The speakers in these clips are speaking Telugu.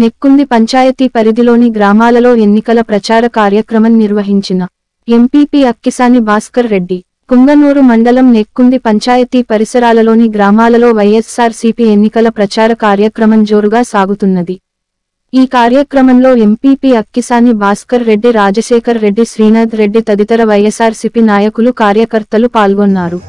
నెక్కుంది పంచాయతీ పరిధిలోని గ్రామాలలో ఎన్నికల ప్రచార కార్యక్రమం నిర్వహించిన ఎంపీపీ అక్కిసాని భాస్కర్ రెడ్డి కుంగనూరు మండలం నెక్కుంది పంచాయతీ పరిసరాలలోని గ్రామాలలో వైఎస్ఆర్సీపీ ఎన్నికల ప్రచార కార్యక్రమం జోరుగా సాగుతున్నది. ఈ కార్యక్రమంలో ఎంపీపీ అక్కిసాని భాస్కర్ రెడ్డి, రాజశేఖర్ రెడ్డి, శ్రీనాథ్ రెడ్డి తదితర వైఎస్ఆర్సీపీ నాయకులు, కార్యకర్తలు పాల్గొన్నారు.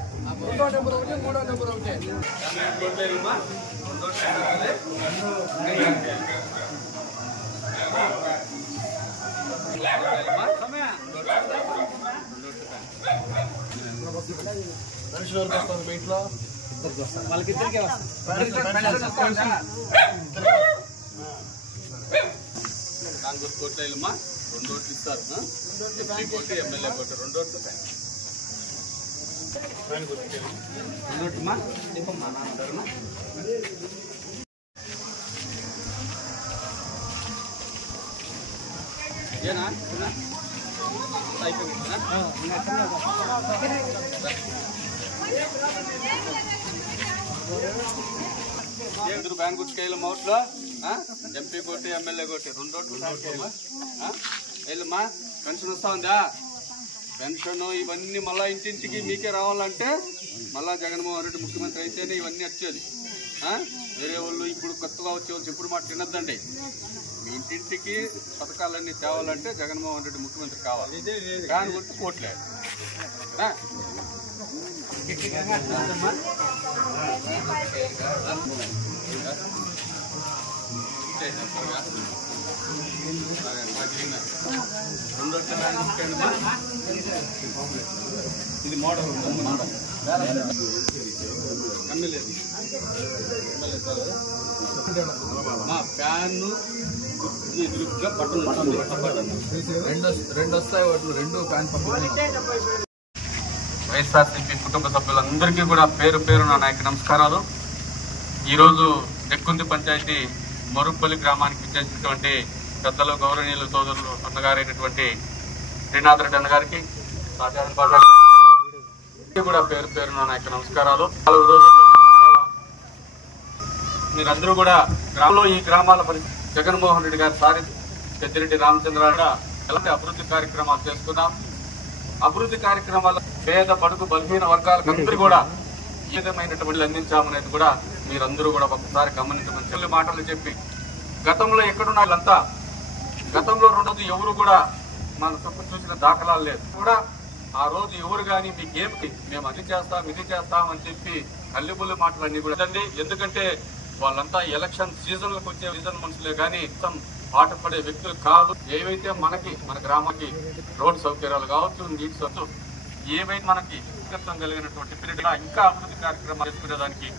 కాంగ్రెస్ కోట్ల ఇల్లుమా 2 ఓట్లు ఇస్తారు. ఎంపీ కోటి, ఎమ్మెల్యే కోటి 2 ఓట్లు. 2 ఓట్లమ్మా చెప్పమ్మా నాన్న ఏనా అయిపోయిందా? ఏంద్రు బ్యాన్ గుర్తుకెళ్ళి మౌట్లో ఎంపీ కోటి, ఎమ్మెల్యే కోటి 2 ఓట్లు. వెళ్ళమ్మా పెన్షన్ వస్తా ఉందా? పెన్షన్ ఇవన్నీ మళ్ళా ఇంటింటికి మీకే రావాలంటే మళ్ళా జగన్మోహన్ రెడ్డి ముఖ్యమంత్రి అయితేనే ఇవన్నీ వచ్చేది. వేరే వాళ్ళు ఇప్పుడు కొత్తగా వచ్చే వాళ్ళు ఎప్పుడు మాట తినద్దండి. మీ ఇంటింటికి పథకాలన్నీ తేవాలంటే జగన్మోహన్ రెడ్డి ముఖ్యమంత్రి కావాలి. దాని గురించి కోట్లేదు. ఇది మోడల్ మా ఫ్యాన్ ఎదురుగా బట్టలు రెండు వస్తాయి. వాటి 2 ఫ్యాన్ పక్కన. వైఎస్ఆర్సీపీ కుటుంబ సభ్యులందరికీ కూడా పేరు పేరు నా నాయక నమస్కారాలు. ఈరోజు నెక్కుంది పంచాయతీ మరుపల్లి గ్రామానికి ఇచ్చేసినటువంటి పెద్దలు, గౌరవనీయులు, సోదరులు, అన్నగారైనటువంటి శ్రీనాథ్ రెడ్డి అన్నగారికి కూడా పేరు పేరు నా నాయక నమస్కారాలు. 4 రోజుల్లోనే మీరందరూ కూడా గ్రామంలో ఈ గ్రామాల జగన్మోహన్ రెడ్డి గారి సారి పెద్దిరెడ్డి రామచంద్రరావు ఎలాంటి అభివృద్ధి కార్యక్రమాలు చేసుకున్నాం. అభివృద్ధి కార్యక్రమాల పేద, బడుగు, బలహీన వర్గాలకు అందరూ కూడా ఏ విధమైనటువంటి అందించామనేది కూడా మీరందరూ కూడా ఒకసారి గమనించమని చెల్లి మాటలు చెప్పి, గతంలో ఎక్కడున్న వాళ్ళంతా గతంలో 2 రోజులు ఎవరు కూడా మన తప్పు చూసిన దాఖలాలు లేదు. కూడా ఆ రోజు ఎవరు కానీ మీకేమిటి మేము అది చేస్తాం ఇది చేస్తాం అని చెప్పి కల్లిబుల్లి మాటలన్నీ కూడా ఎందుకంటే వాళ్ళంతా ఎలక్షన్ సీజన్లకు వచ్చే సీజన్ మనుషులే కానీ పాట పడే వ్యక్తులు కాదు. ఏవైతే మన గ్రామానికి రోడ్డు సౌకర్యాలు కావచ్చు, నీటి సౌకర్యం ఏవైతే మనకి కలిగినటువంటి పీరియడ్ ఇంకా అభివృద్ధి కార్యక్రమాలు చేసుకునేదానికి